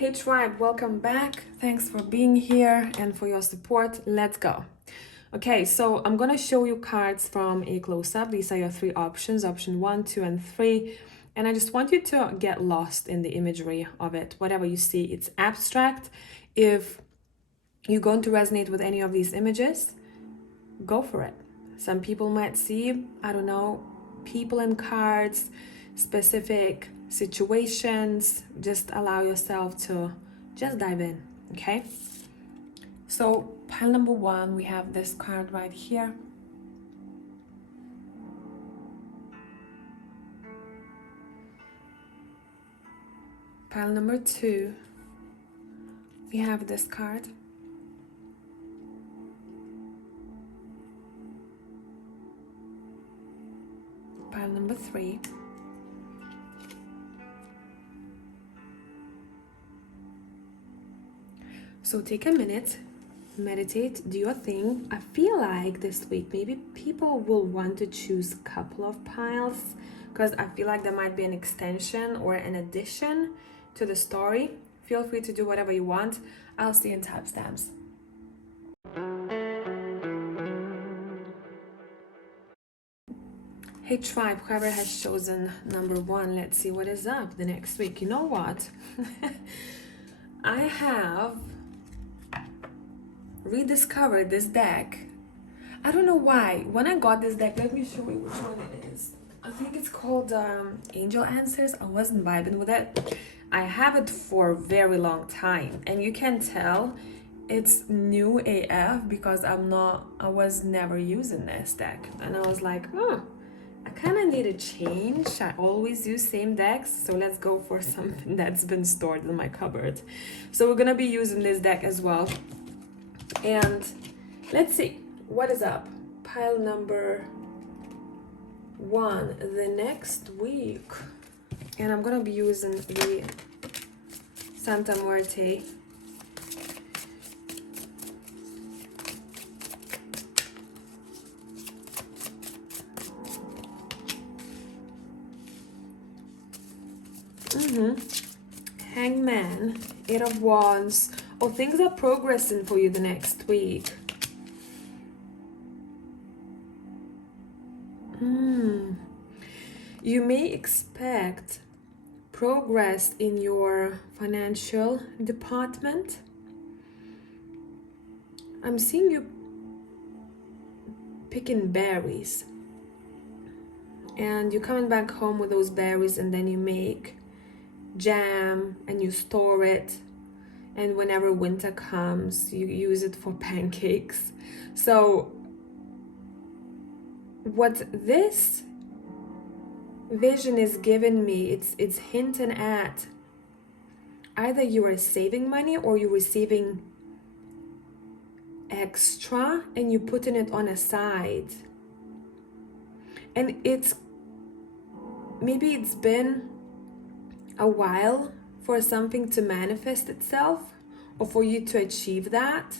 Hey tribe, welcome back. Thanks for being here and for your support. Let's go. Okay, so I'm gonna show you cards from a close-up. These are your three options, option 1, 2, and 3. And I just want you to get lost in the imagery of it. Whatever you see, it's abstract. If you're going to resonate with any of these images, go for it. Some people might see, I don't know, people in cards, specific situations. Just allow yourself to just dive in, okay? So pile number 1, we have this card right here. Pile number 2, we have this card. Pile number 3. So take a minute, meditate, do your thing. I feel like this week maybe people will want to choose a couple of piles because I feel like there might be an extension or an addition to the story. Feel free to do whatever you want. I'll see you in timestamps. Hey tribe, whoever has chosen number 1, let's see what is up the next week. You know what? I have rediscovered this deck. I don't know why. When I got this deck, let me show you which one it is. I think it's called Angel Answers. I wasn't vibing with it. I have it for a very long time, and you can tell it's new AF because I was never using this deck, and I was like, I kind of need a change. I always use same decks, so let's go for something that's been stored in my cupboard. So we're gonna be using this deck as well. And let's see what is up. Pile number 1 the next week, and I'm gonna be using the Santa Muerte. Hangman, 8 of Wands. Oh, things are progressing for you the next week. You may expect progress in your financial department. I'm seeing you picking berries. And you're coming back home with those berries, and then you make jam and you store it, and whenever winter comes you use it for pancakes. So what this vision is giving me, it's hinting at either you are saving money or you're receiving extra and you're putting it on a side, and it's been a while for something to manifest itself or for you to achieve that.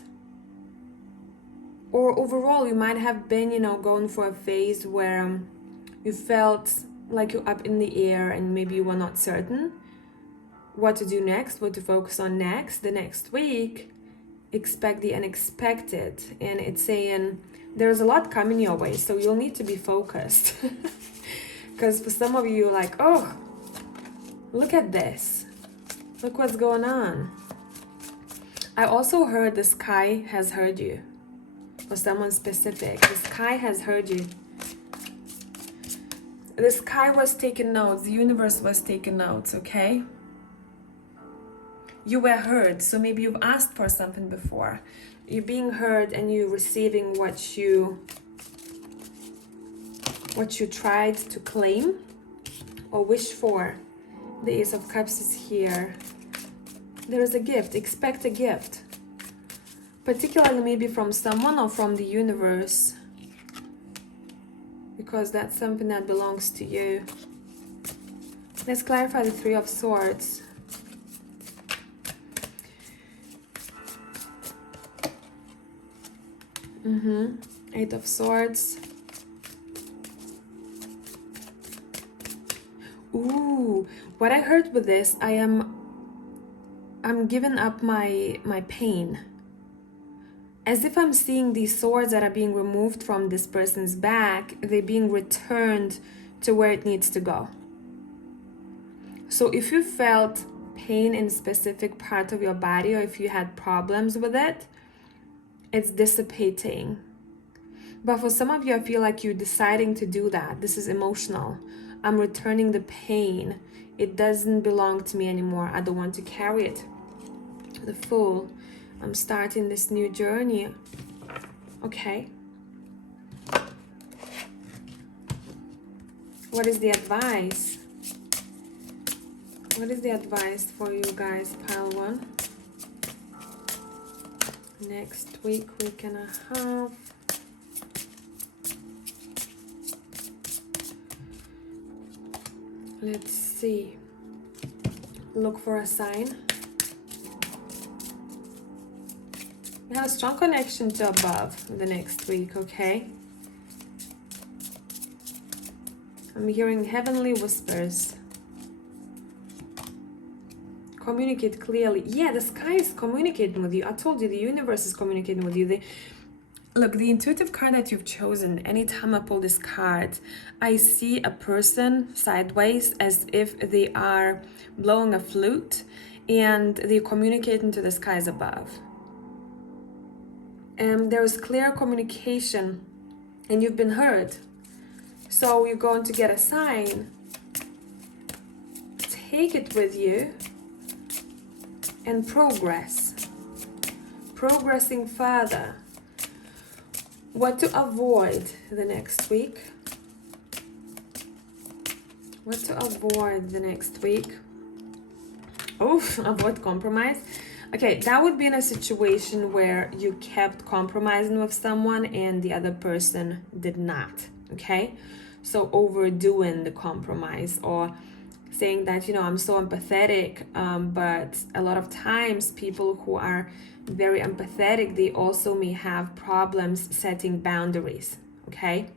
Or overall, you might have been, going for a phase where you felt like you're up in the air and maybe you were not certain what to do next, what to focus on next. The next week, expect the unexpected. And it's saying there's a lot coming your way, so you'll need to be focused. Because for some of you, like, oh, look at this. Look what's going on. I also heard the sky has heard you. For someone specific, the sky has heard you. The sky was taking notes. The universe was taking notes, okay? You were heard. So maybe you've asked for something before. You're being heard and you're receiving what you tried to claim or wish for. The Ace of Cups is here. There is a gift. Expect a gift. Particularly maybe from someone or from the universe. Because that's something that belongs to you. Let's clarify the 3 of Swords. Eight of Swords. Ooh, what I heard with this, I am I'm giving up my pain. As if I'm seeing these swords that are being removed from this person's back, they're being returned to where it needs to go. So if you felt pain in a specific part of your body, or if you had problems with it, it's dissipating. But for some of you, I feel like you're deciding to do that. This is emotional. I'm returning the pain. It doesn't belong to me anymore. I don't want to carry it. The Fool. I'm starting this new journey. Okay. What is the advice? What is the advice for you guys, pile 1? Next week and a half. Let's see. Look for a sign. We have a strong connection to above the next week, okay? I'm hearing heavenly whispers. Communicate clearly. Yeah, the sky is communicating with you. I told you the universe is communicating with you. Look, the intuitive card that you've chosen, anytime I pull this card, I see a person sideways as if they are blowing a flute and they're communicating to the skies above. And there's clear communication and you've been heard. So you're going to get a sign. Take it with you and progress. Progressing further. What to avoid the next week? What to avoid the next week? Oh, avoid compromise. Okay, that would be in a situation where you kept compromising with someone and the other person did not, okay? So overdoing the compromise or saying that, you know, I'm so empathetic, but a lot of times people who are very empathetic, they also may have problems setting boundaries, okay?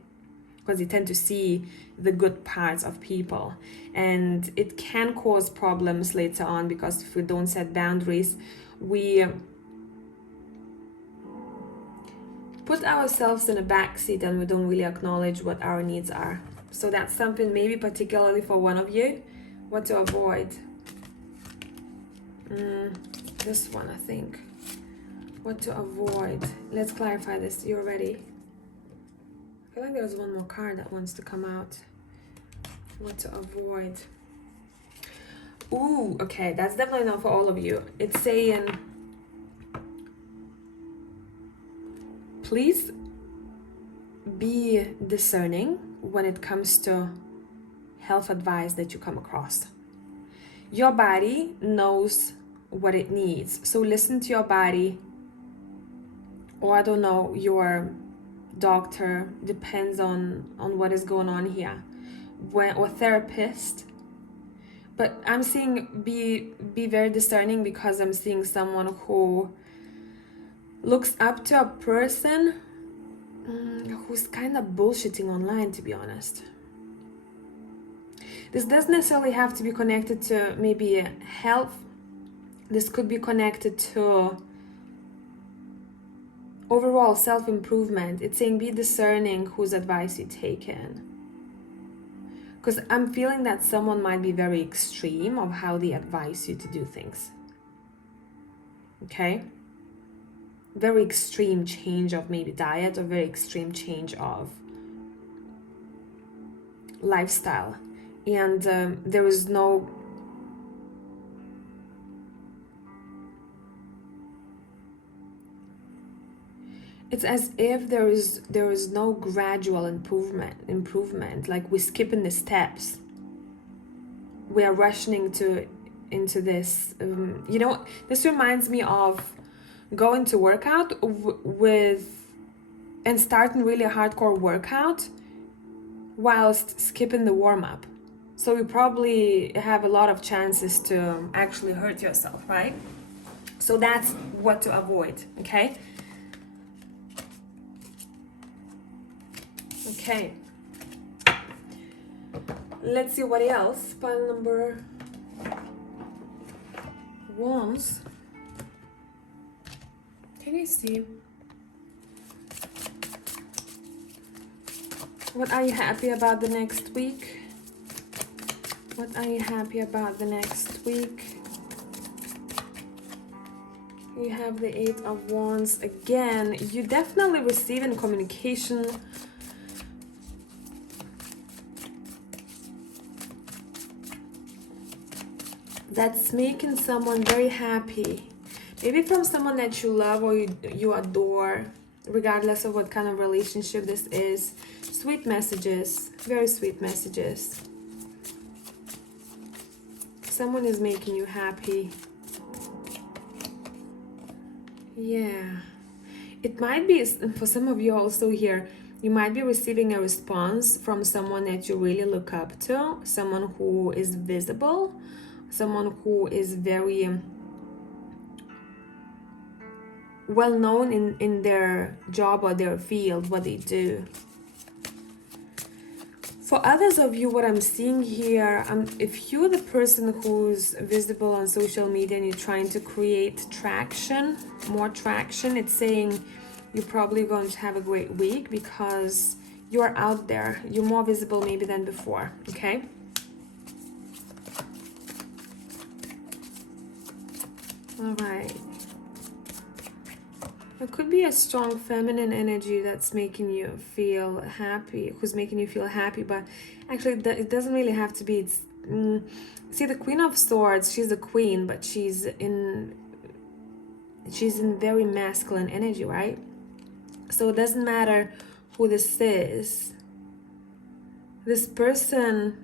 Because they tend to see the good parts of people. And it can cause problems later on because if we don't set boundaries, we put ourselves in a backseat and we don't really acknowledge what our needs are. So that's something maybe particularly for one of you. What to avoid? This one, I think. What to avoid? Let's clarify this. You're ready? I feel like there's one more card that wants to come out. What to avoid? Ooh, okay, that's definitely not for all of you. It's saying, please be discerning when it comes to health advice that you come across. Your body knows what it needs. So listen to your body, or I don't know, your doctor, depends on what is going on here, or therapist. But I'm seeing be very discerning because I'm seeing someone who looks up to a person who's kind of bullshitting online, to be honest. This doesn't necessarily have to be connected to maybe health. This could be connected to overall self-improvement. It's saying be discerning whose advice you take in. Because I'm feeling that someone might be very extreme of how they advise you to do things. Okay? Very extreme change of maybe diet or very extreme change of lifestyle. And there is no it's as if there is no gradual improvement, like we're skipping the steps. We are rushing into this. You know, this reminds me of going to workout and starting really a hardcore workout whilst skipping the warm-up. So you probably have a lot of chances to actually hurt yourself, right? So that's what to avoid, okay? Okay. Let's see what else. Pile number Wands. Can you see? What are you happy about the next week? What are you happy about the next week? You have the Eight of Wands again. You definitely receiving communication. That's making someone very happy. Maybe from someone that you love or you adore, regardless of what kind of relationship this is. Sweet messages, very sweet messages. Someone is making you happy. Yeah. It might be, for some of you also here, you might be receiving a response from someone that you really look up to, someone who is visible, someone who is very well known in their job or their field, what they do. For others of you, what I'm seeing here, if you're the person who's visible on social media and you're trying to create traction, more traction, it's saying you're probably going to have a great week because you're out there. You're more visible maybe than before, okay? All right. It could be a strong feminine energy that's making you feel happy, who's making you feel happy, but actually it doesn't really have to be. See, the Queen of Swords, she's the queen, but she's in very masculine energy, right? So it doesn't matter who this is. This person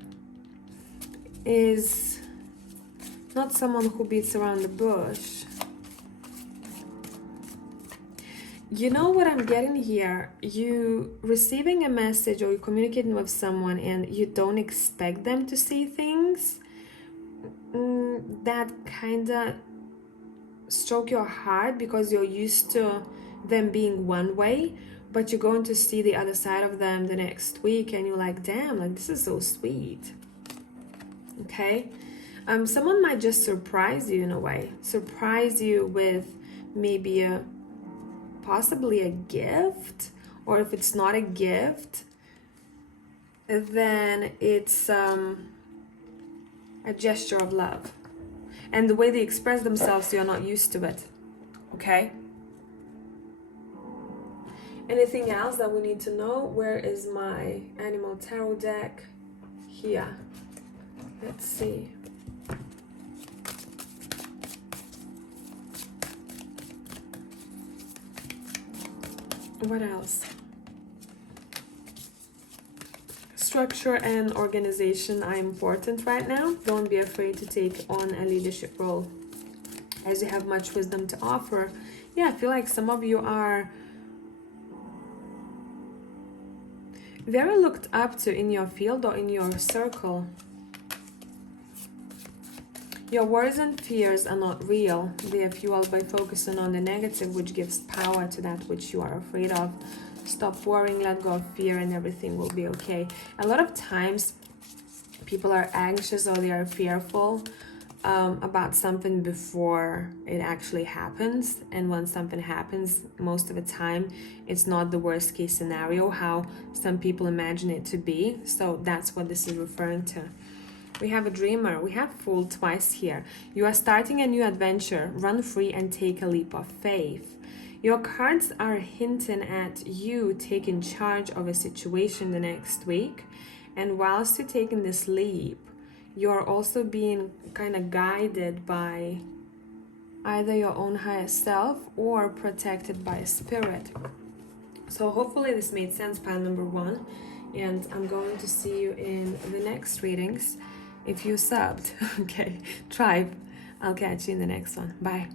is not someone who beats around the bush. You know what I'm getting here? You receiving a message or you're communicating with someone and you don't expect them to see things, that kind of stroke your heart because you're used to them being one way, but you're going to see the other side of them the next week and you're like, damn, like this is so sweet. Okay? Someone might just surprise you in a way. Surprise you with maybe possibly a gift, or if it's not a gift, then it's a gesture of love. And the way they express themselves, you're not used to it. Okay? Anything else that we need to know? Where is my animal tarot deck? Here. Let's see. What else? Structure and organization are important right now. Don't be afraid to take on a leadership role as you have much wisdom to offer. Yeah, I feel like some of you are very looked up to in your field or in your circle. Your worries and fears are not real. They are fueled by focusing on the negative, which gives power to that which you are afraid of. Stop worrying, let go of fear, and everything will be okay. A lot of times, people are anxious or they are fearful about something before it actually happens. And when something happens, most of the time, it's not the worst case scenario, how some people imagine it to be. So that's what this is referring to. We have a dreamer. We have Fool twice here. You are starting a new adventure. Run free and take a leap of faith. Your cards are hinting at you taking charge of a situation the next week. And whilst you're taking this leap, you're also being kind of guided by either your own higher self or protected by a spirit. So hopefully this made sense, pile number one. And I'm going to see you in the next readings. If you subbed, okay, tribe, I'll catch you in the next one. Bye.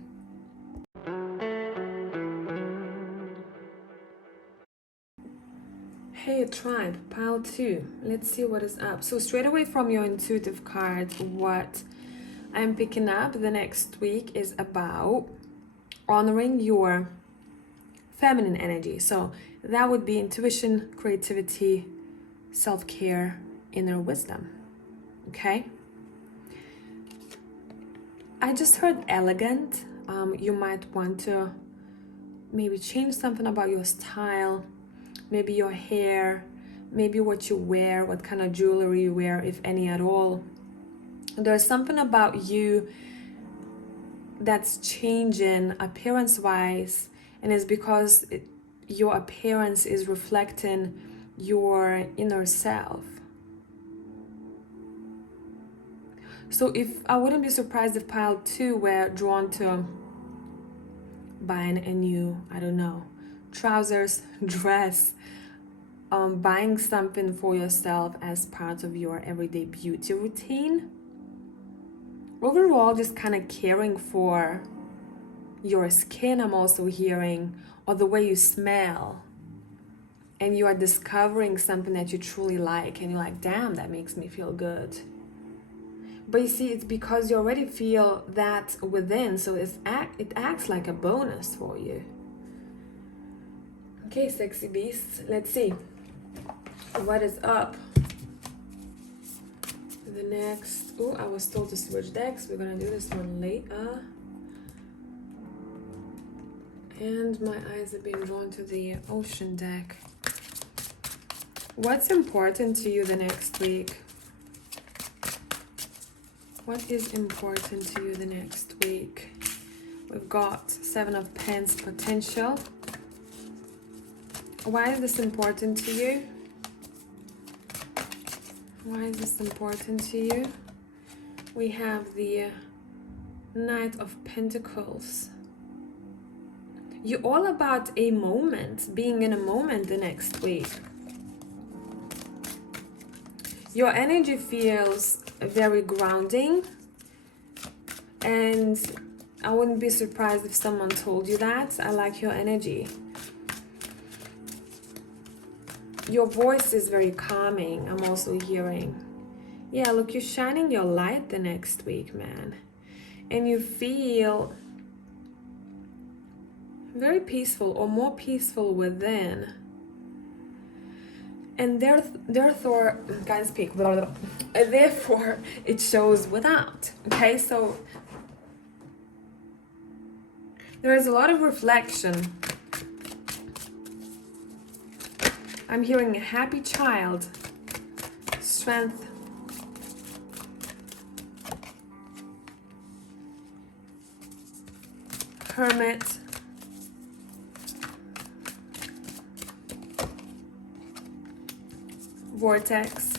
Hey tribe, pile two. Let's see what is up. So straight away from your intuitive card, what I'm picking up the next week is about honoring your feminine energy. So that would be intuition, creativity, self-care, inner wisdom. Okay, I just heard elegant. You might want to maybe change something about your style, maybe your hair, maybe what you wear, what kind of jewelry you wear, if any at all. There's something about you that's changing appearance-wise, and it's because your appearance is reflecting your inner self. So I wouldn't be surprised if pile 2 were drawn to buying a new, I don't know, trousers, dress, buying something for yourself as part of your everyday beauty routine. Overall, just kind of caring for your skin, I'm also hearing, or the way you smell. And you are discovering something that you truly like, and you're like, damn, that makes me feel good. But you see, it's because you already feel that within, so it acts like a bonus for you. Okay, sexy beasts, let's see what is up. The next, oh, I was told to switch decks. We're gonna do this one later. And my eyes are being drawn to the ocean deck. What's important to you the next week? What is important to you the next week? We've got 7 of Pence potential. Why is this important to you? Why is this important to you? We have the Knight of Pentacles. You're all about a moment, being in a moment the next week. Your energy feels very grounding, and I wouldn't be surprised if someone told you that. I like your energy. Your voice is very calming, I'm also hearing. Yeah, look, you're shining your light the next week, man. And you feel very peaceful, or more peaceful within. And therefore, can't speak, therefore it shows without. Okay, so there is a lot of reflection. I'm hearing a happy child, strength, hermit, vortex.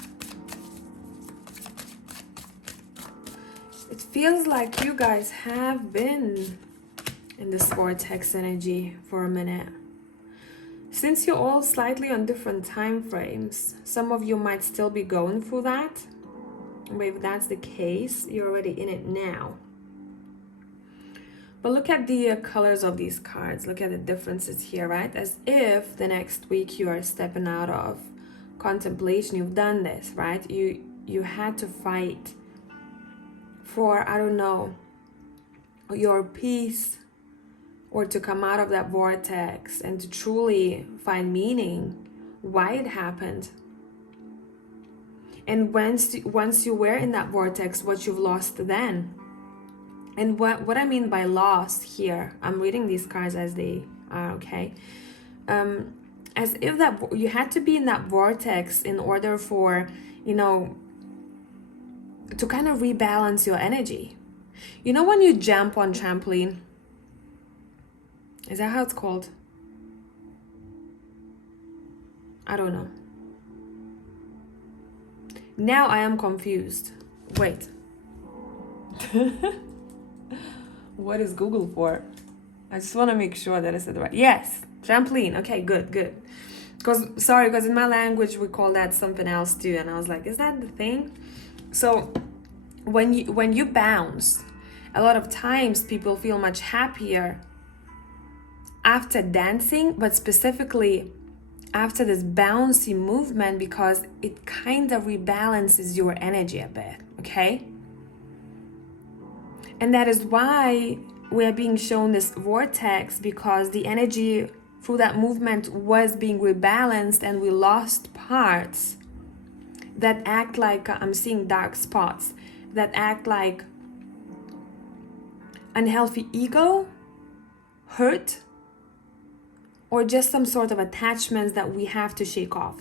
It feels like you guys have been in this vortex energy for a minute. Since you're all slightly on different time frames, some of you might still be going through that. But if that's the case, you're already in it now. But look at the colors of these cards. Look at the differences here, right? As if the next week you are stepping out of contemplation. You've done this, right? You had to fight for, I don't know, your peace, or to come out of that vortex and to truly find meaning, why it happened. And once you were in that vortex, what you've lost then. And what I mean by lost here, I'm reading these cards as they are, okay? As if that you had to be in that vortex in order for, you know, to kind of rebalance your energy. You know when you jump on trampoline? Is that how it's called? I don't know. Now I am confused. Wait. What is Google for? I just want to make sure that I said it right. Yes, trampoline. Okay, good. Because in my language we call that something else too, and I was like, is that the thing? So when you bounce, a lot of times people feel much happier after dancing, but specifically after this bouncy movement, because it kind of rebalances your energy a bit, okay? And that is why we are being shown this vortex, because the energy through that movement was being rebalanced, and we lost parts that act like, I'm seeing dark spots, that act like unhealthy ego, hurt, or just some sort of attachments that we have to shake off.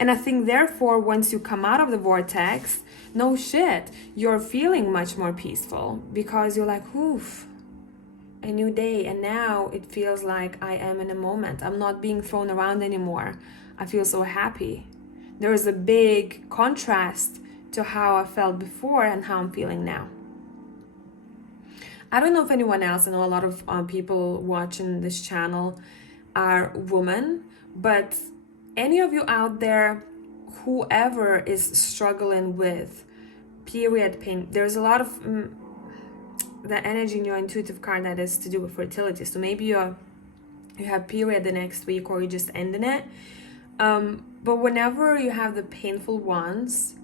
And I think therefore, once you come out of the vortex, no shit, you're feeling much more peaceful because you're like, oof, a new day. And now it feels like I am in a moment. I'm not being thrown around anymore. I feel so happy. There is a big contrast to how I felt before and how I'm feeling now. I don't know if anyone else, I know a lot of people watching this channel are women, but any of you out there, whoever is struggling with period pain, there's a lot of that energy in your intuitive card that is to do with fertility. So maybe you have period the next week, or you just ending it. But whenever you have the painful ones,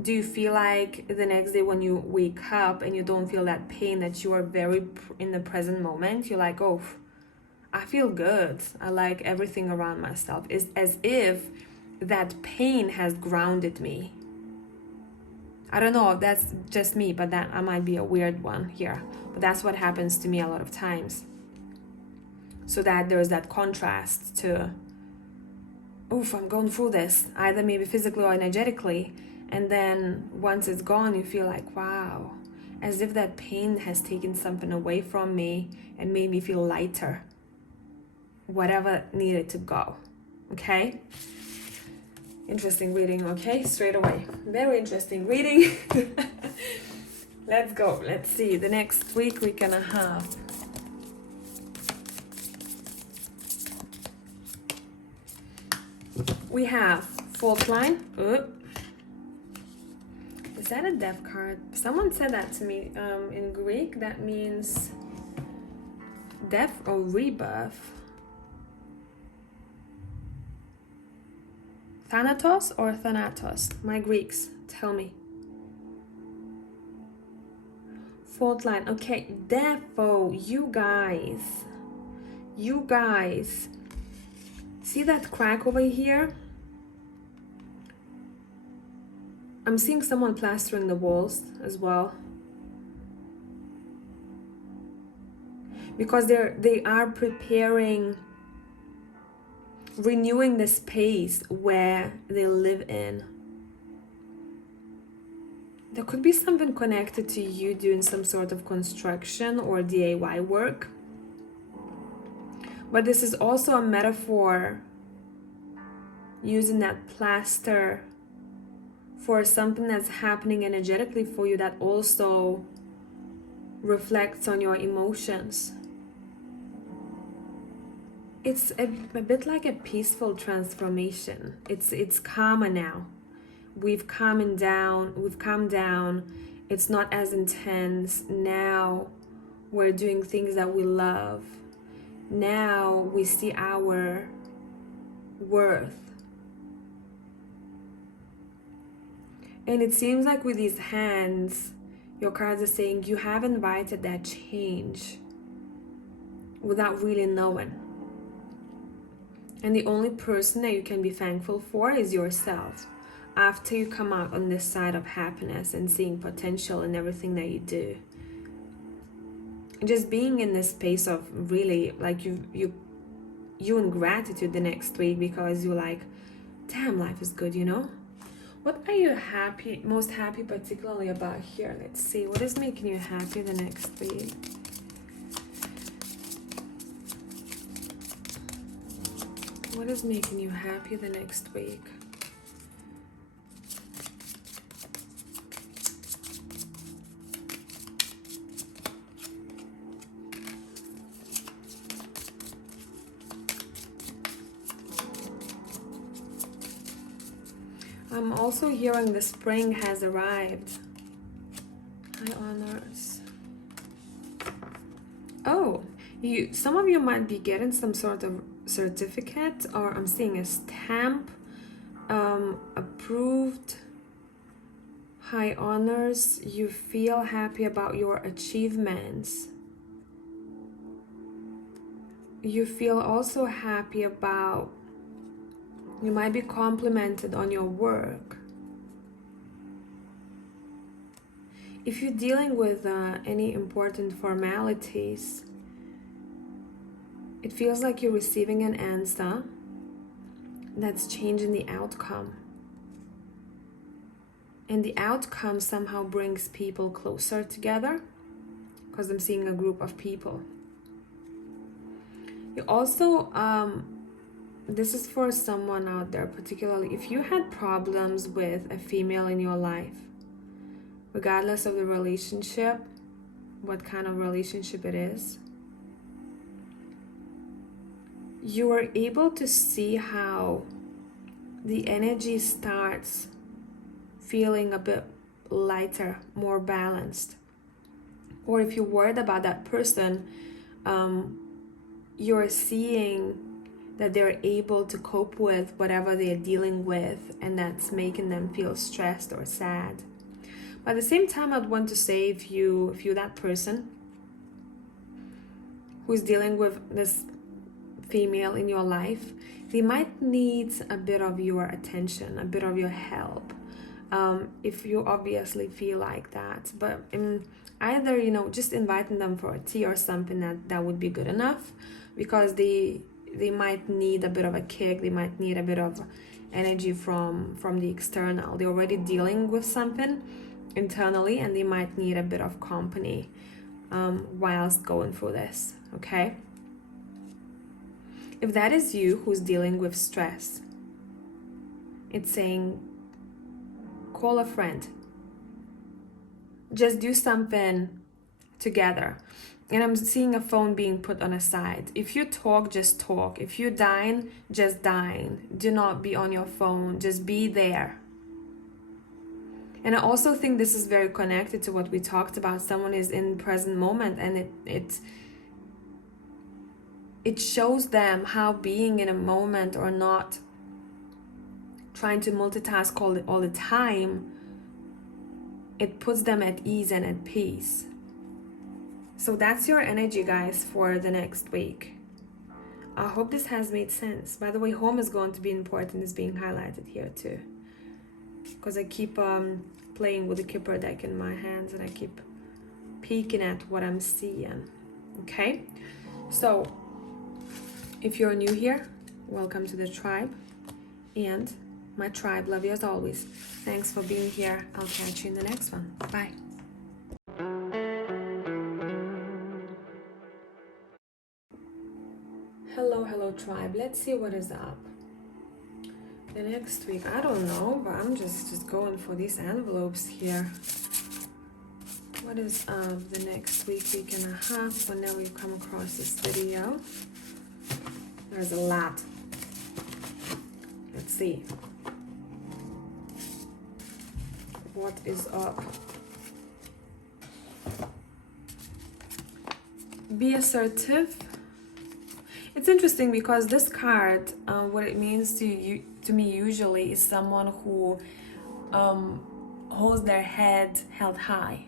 do you feel like the next day when you wake up and you don't feel that pain, that you are very in the present moment? You're like, oh, I feel good. I like everything around myself. It's as if that pain has grounded me. I don't know if that's just me, but that I might be a weird one here. But that's what happens to me a lot of times. So that there's that contrast to, oof, I'm going through this, either maybe physically or energetically. And then once it's gone, you feel like, wow, as if that pain has taken something away from me and made me feel lighter. Whatever needed to go. Okay? Interesting reading, okay? Straight away. Very interesting reading. Let's go. Let's see. The next week and a half. We have fault line. Is that a death card? Someone said that to me in Greek. That means death or rebirth. Thanatos or Thanatos? My Greeks, tell me. Fault line. Okay, defo, you guys. See that crack over here? I'm seeing someone plastering the walls as well. Because they are preparing, renewing the space where they live in. There could be something connected to you doing some sort of construction or DIY work. But this is also a metaphor, using that plaster for something that's happening energetically for you that also reflects on your emotions. It's a bit like a peaceful transformation. It's calmer now. We've calmed down. It's not as intense. Now we're doing things that we love. Now we see our worth. And it seems like with these hands, your cards are saying you have invited that change without really knowing. And the only person that you can be thankful for is yourself. After you come out on this side of happiness and seeing potential in everything that you do. Just being in this space of really like you in gratitude the next week, because you're like, damn, life is good, you know? What are you most happy particularly about here? Let's see, what is making you happy the next week? What is making you happy the next week? I'm also hearing the spring has arrived. High honors. Oh, some of you might be getting some sort of certificate, or I'm seeing a stamp, approved, high honors. You feel happy about your achievements. You feel also happy about, you might be complimented on your work. If you're dealing with any important formalities, it feels like you're receiving an answer that's changing the outcome. And the outcome somehow brings people closer together, because I'm seeing a group of people. You also, this is for someone out there, particularly if you had problems with a female in your life, regardless of the relationship, what kind of relationship it is, you are able to see how the energy starts feeling a bit lighter, more balanced. Or if you're worried about that person, you're seeing that they're able to cope with whatever they're dealing with, and that's making them feel stressed or sad. But at the same time, I'd want to say, if you're that person who's dealing with this female in your life, they might need a bit of your attention, a bit of your help, if you obviously feel like that. But either, just inviting them for a tea or something, that would be good enough, because they might need a bit of a kick, they might need a bit of energy from the external. They're already dealing with something internally, and they might need a bit of company whilst going through this, okay? If that is you who's dealing with stress, it's saying, call a friend. Just do something together. And I'm seeing a phone being put on a side. If you talk, just talk. If you dine, just dine. Do not be on your phone. Just be there. And I also think this is very connected to what we talked about. Someone is in present moment, and it shows them how being in a moment, or not trying to multitask all the time, it puts them at ease and at peace. So that's your energy, guys, for the next week. I hope this has made sense. By the way, home is going to be important, is being highlighted here too, because I keep playing with the Kipper deck in my hands, and I keep peeking at what I'm seeing. Okay, so if you're new here, welcome to the tribe. And my tribe, love you as always. Thanks for being here. I'll catch you in the next one. Bye. Hello tribe. Let's see what is up the next week. I don't know, but I'm just going for these envelopes here. What is up the next week and a half, whenever you come across this video? There's a lot. Let's see. What is up? Be assertive. It's interesting because this card, what it means to me usually, is someone who holds their head held high.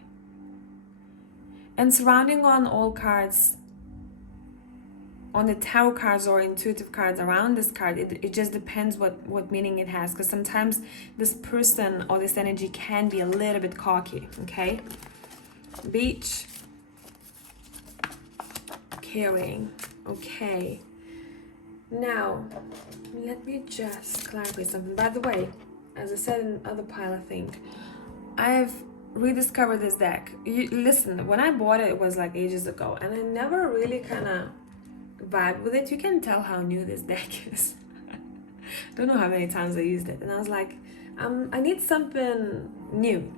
And surrounding on all cards, on the tarot cards or intuitive cards around this card, it just depends what meaning it has, because sometimes this person or this energy can be a little bit cocky, okay? Beach. Caring. Okay. Now, let me just clarify something. By the way, as I said in the other pile, I think, I've rediscovered this deck. Listen, when I bought it, it was like ages ago, and I never really kind of vibe with it. You can tell how new this deck is. Don't know how many times I used it, and I was like, I need something new.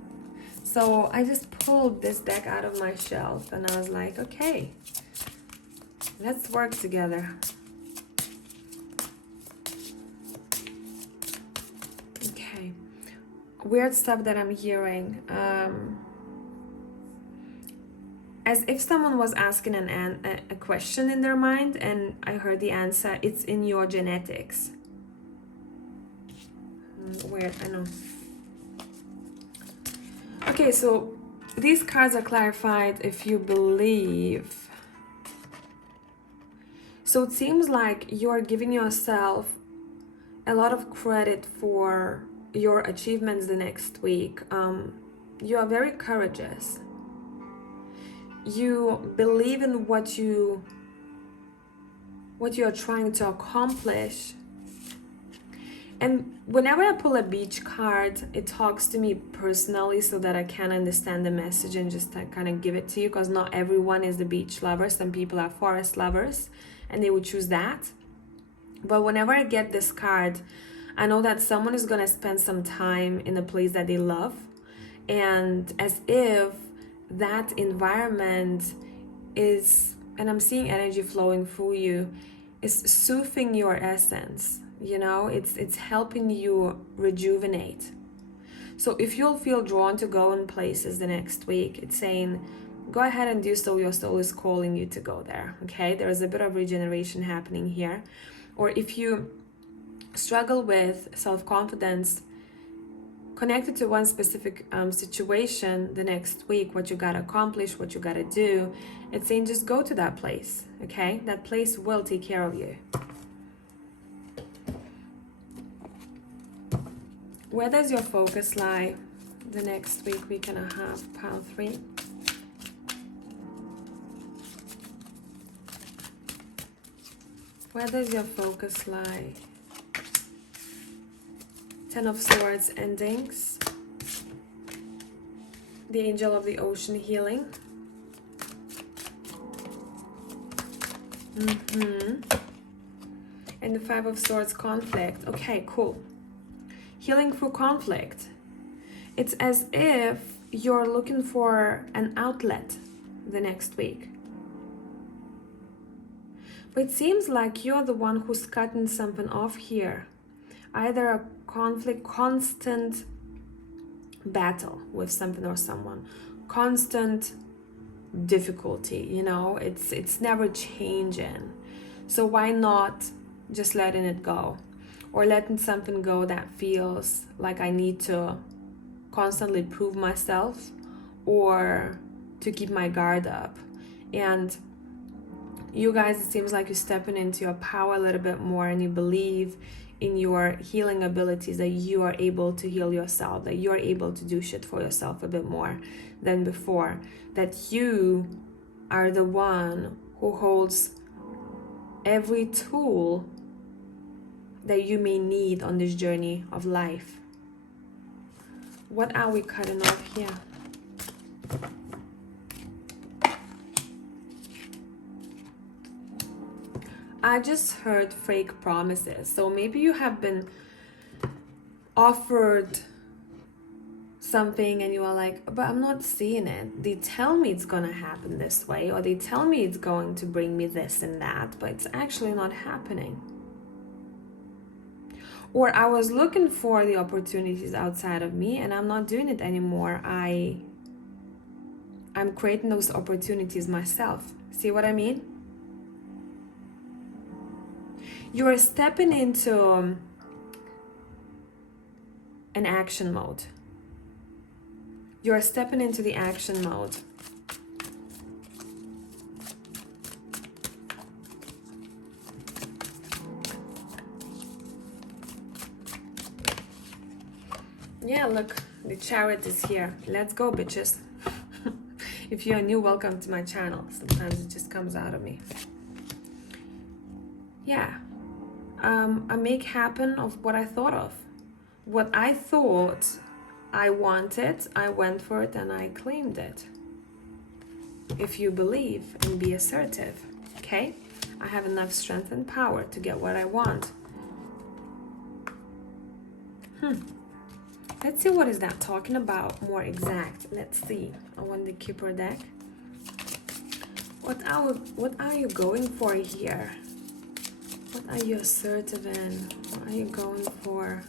So I just pulled this deck out of my shelf, and I was like, okay, let's work together. Okay, weird stuff that I'm hearing. As if someone was asking a question in their mind, and I heard the answer, it's in your genetics. Weird, I know. Okay, so these cards are clarified if you believe. So it seems like you're giving yourself a lot of credit for your achievements the next week. You are very courageous. You believe in what you are trying to accomplish. And whenever I pull a beach card, it talks to me personally so that I can understand the message and just kind of give it to you, because not everyone is the beach lover. Some people are forest lovers and they would choose that. But whenever I get this card, I know that someone is going to spend some time in a place that they love, and as if that environment is, and I'm seeing energy flowing through you, is soothing your essence. You know, it's helping you rejuvenate. So if you'll feel drawn to go in places the next week, it's saying go ahead and do so. Your soul is calling you to go there. Okay, there is a bit of regeneration happening here. Or if you struggle with self-confidence connected to one specific situation the next week, what you gotta accomplish, what you gotta do, it's saying just go to that place. Okay, that place will take care of you. Where does your focus lie the next week and a half, pile 3? Where does your focus lie? 10 of Swords, endings. The Angel of the Ocean, healing. And the 5 of Swords, conflict. Okay, cool. Healing through conflict. It's as if you're looking for an outlet the next week. But it seems like you're the one who's cutting something off here. Either a conflict, constant battle with something or someone, constant difficulty, you know, it's never changing. So why not just letting it go? Or letting something go that feels like I need to constantly prove myself or to keep my guard up. And you guys, it seems like you're stepping into your power a little bit more, and you believe in your healing abilities, that you are able to heal yourself, that you're able to do shit for yourself a bit more than before, that you are the one who holds every tool that you may need on this journey of life. What are we cutting off here? I just heard fake promises. So maybe you have been offered something and you are like, but I'm not seeing it. They tell me it's gonna happen this way, or they tell me it's going to bring me this and that, but it's actually not happening. Or I was looking for the opportunities outside of me and I'm not doing it anymore. I'm creating those opportunities myself. See what I mean? You are stepping into an action mode. You are stepping into the action mode. Yeah, look, the Chariot is here. Let's go, bitches. If you're new, welcome to my channel. Sometimes it just comes out of me. Yeah. I make happen of what I thought of. What I thought I wanted, I went for it and I claimed it. If you believe and be assertive, okay? I have enough strength and power to get what I want. Let's see, what is that talking about more exact. Let's see. I want the Keeper deck. What are you going for here? What are you assertive in? What are you going for?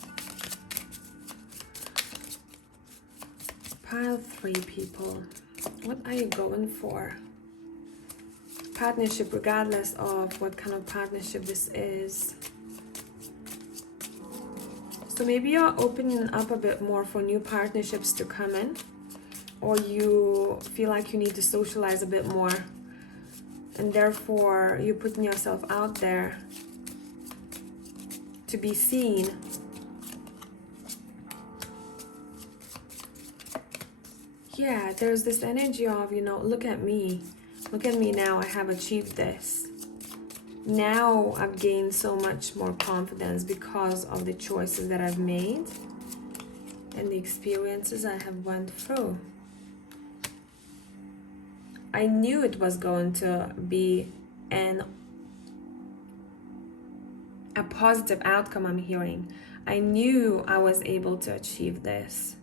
Pile 3, people. What are you going for? Partnership, regardless of what kind of partnership this is. So maybe you're opening up a bit more for new partnerships to come in, or you feel like you need to socialize a bit more, and therefore you're putting yourself out there to be seen. yeah, there's this energy of, you know, look at me. Look at me now. I have achieved this. Now I've gained so much more confidence because of the choices that I've made and the experiences I have went through. I knew it was going to be a positive outcome. I'm hearing. I knew I was able to achieve this.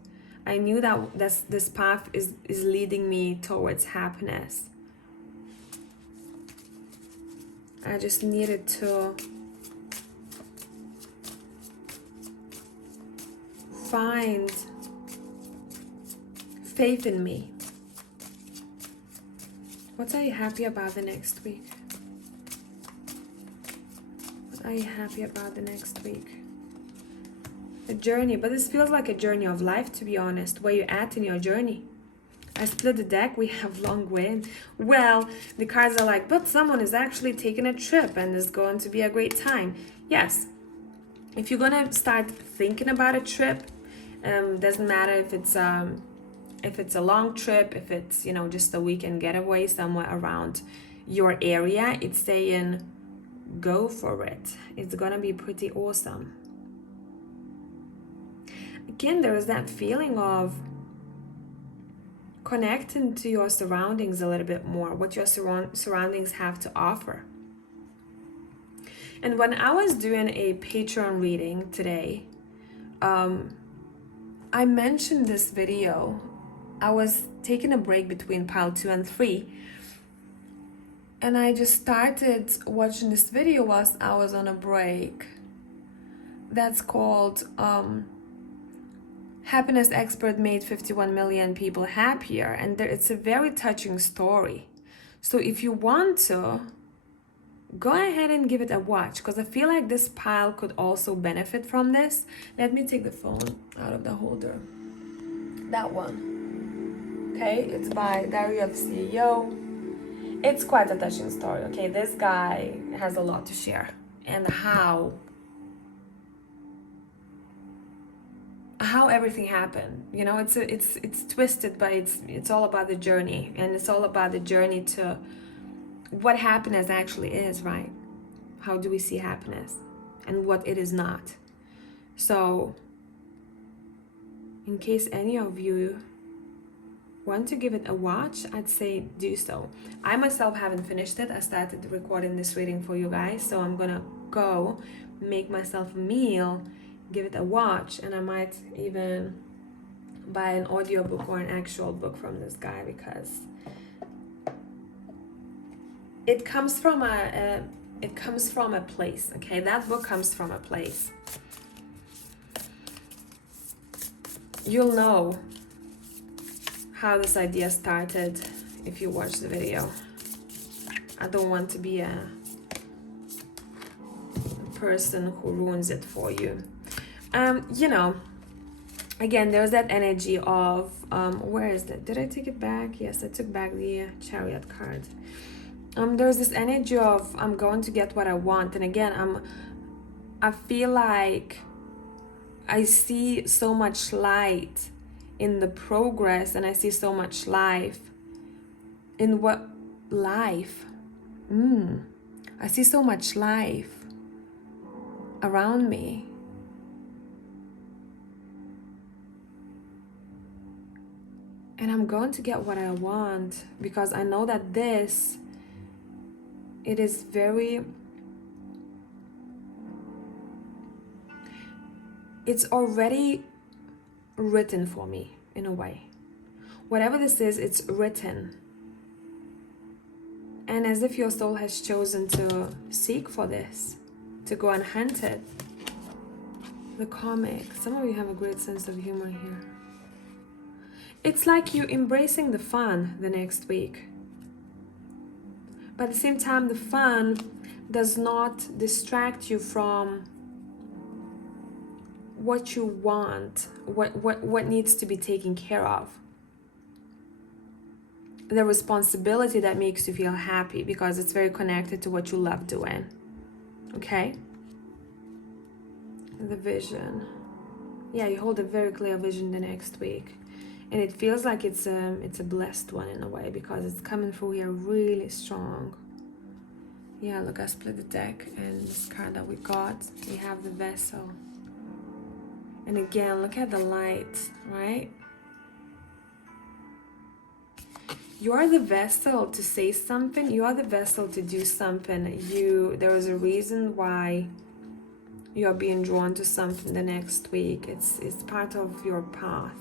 I knew that this path is leading me towards happiness. I just needed to find faith in me. What are you happy about the next week? What are you happy about the next week? A journey, but this feels like a journey of life, to be honest. Where you at in your journey? I split the deck, we have long way. Well, the cards are like, but someone is actually taking a trip and it's going to be a great time. Yes, if you're gonna start thinking about a trip, doesn't matter if it's a long trip, if it's, you know, just a weekend getaway somewhere around your area, it's saying go for it. It's gonna be pretty awesome. Again, there is that feeling of connecting to your surroundings a little bit more, what your surroundings have to offer. And when I was doing a Patreon reading today, I mentioned this video. I was taking a break between pile 2 and 3, and I just started watching this video whilst I was on a break. That's called Happiness Expert Made 51 Million People Happier, and it's a very touching story. So if you want to, go ahead and give it a watch, because I feel like this pile could also benefit from this. Let me take the phone out of the holder. That one. Okay, it's by Diary of CEO. It's quite a touching story. Okay, this guy has a lot to share, and how everything happened. You know, it's twisted, but it's all about the journey, and it's all about the journey to what happiness actually is, right? How do we see happiness and what it is not? So in case any of you want to give it a watch, I'd say do so. I myself haven't finished it. I started recording this reading for you guys, so I'm gonna go make myself a meal, give it a watch, and I might even buy an audiobook or an actual book from this guy, because it comes from a place. Okay, that book comes from a place. You'll know how this idea started if you watch the video. I don't want to be a person who ruins it for you. You know, again, there's that energy of where is it? Did I take it back? Yes, I took back the Chariot card. There's this energy of I'm going to get what I want, and again, I feel like I see so much light in the progress, and I see so much life in what life. I see so much life around me. And I'm going to get what I want, because I know that it is very, it's already written for me in a way. Whatever this is, it's written. And as if your soul has chosen to seek for this, to go and hunt it. The comic. Some of you have a great sense of humor here. It's like you embracing the fun the next week. But at the same time, the fun does not distract you from what you want, what needs to be taken care of. The responsibility that makes you feel happy, because it's very connected to what you love doing. Okay? The vision. Yeah, you hold a very clear vision the next week. And it feels like it's a blessed one in a way, because it's coming through here really strong. Yeah, look, I split the deck, and this card that we got, we have the Vessel. And again, look at the light, right? You are the vessel to say something. You are the vessel to do something. There is a reason why you are being drawn to something the next week. It's part of your path.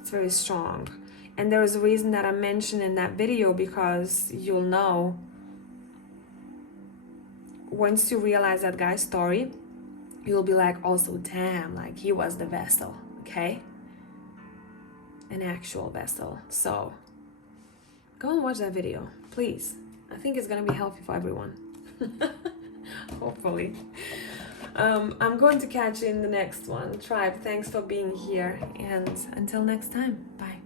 It's very strong. And there is a reason that I mentioned in that video, because you'll know once you realize that guy's story, you'll be like, also, damn, like he was the vessel, okay? An actual vessel. So go and watch that video, please. I think it's gonna be helpful for everyone. Hopefully. I'm going to catch you in the next one. Tribe, thanks for being here, and until next time, bye.